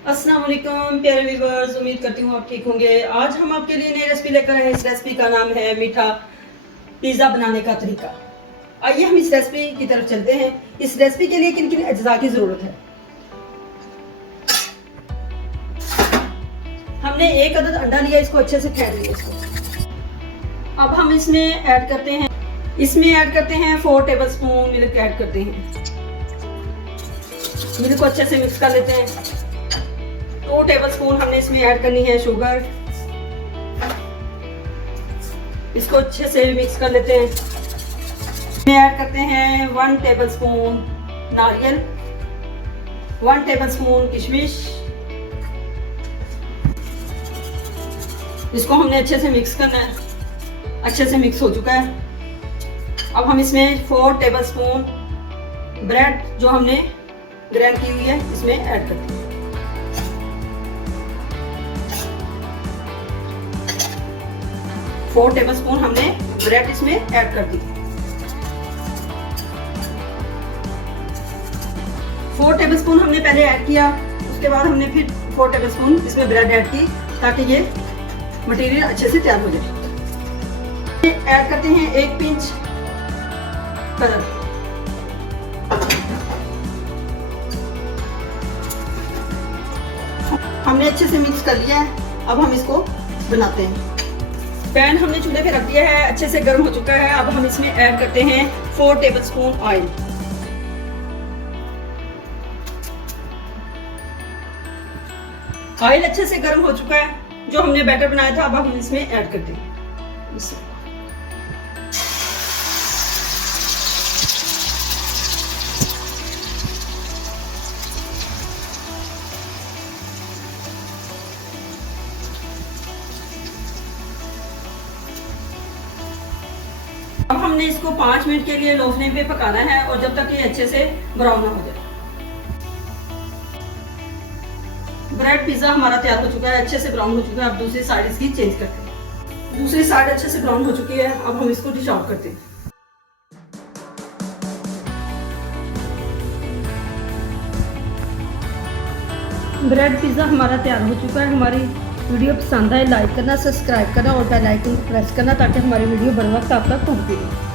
अस्सलाम वालेकुम प्यारे व्यूअर्स, उम्मीद करती हूँ आप ठीक होंगे। आज हम आपके लिए नई रेसिपी लेकर आए हैं। इस रेसिपी का नाम है मीठा पिज़्ज़ा बनाने का तरीका। आइए हम इस रेसिपी की तरफ चलते हैं। इस रेसिपी के लिए किन किन अज्जा की ज़रूरत है। हमने एक अदद अंडा लिया, इसको अच्छे से फेंट लिया इसको। अब हम इसमें ऐड करते हैं 4 टेबलस्पून मिल्क ऐड करते हैं। मिल्क को अच्छे से मिक्स कर लेते हैं। 2 टेबलस्पून हमने इसमें ऐड करनी है शुगर। इसको अच्छे से मिक्स कर लेते हैं। इसमें ऐड करते हैं 1 टेबलस्पून नारियल, 1 टेबलस्पून किशमिश। इसको हमने अच्छे से मिक्स करना है। अच्छे से मिक्स हो चुका है। अब हम इसमें 4 टेबलस्पून ब्रेड जो हमने ग्राइंड की हुई है इसमें ऐड करते हैं। 4 टेबलस्पून हमने ब्रेड इसमें ऐड कर दी। 4 टेबलस्पून हमने पहले ऐड किया, उसके बाद हमने फिर 4 टेबलस्पून इसमें ब्रेड ऐड की ताकि ये मटेरियल अच्छे से तैयार हो जाए। ऐड करते हैं 1 पिंच कलर। हमने अच्छे से मिक्स कर लिया है। अब हम इसको बनाते हैं। पैन हमने चूल्हे पे रख दिया है, अच्छे से गर्म हो चुका है। अब हम इसमें ऐड करते हैं 4 टेबलस्पून ऑयल। ऑयल अच्छे से गर्म हो चुका है। जो हमने बैटर बनाया था अब हम इसमें ऐड करते हैं। अब हमने इसको 5 मिनट के लिए लो फ्लेम पे पकाना है और जब तक ये अच्छे से ब्राउन ना हो जाए। ब्रेड पिज्जा हमारा तैयार हो चुका है, अच्छे से ब्राउन हो चुका है। अब दूसरी साइड इसकी चेंज करते हैं। दूसरी साइड अच्छे से ब्राउन हो चुकी है। अब हम इसको डिश आउट करते हैं। ब्रेड पिज्जा हमारा तैयार हो चुका है। हमारी वीडियो पसंद आए लाइक करना, सब्सक्राइब करना और बेल आइकन को प्रेस करना ताकि हमारी वीडियो बर वक्त आप तक पहुंचे।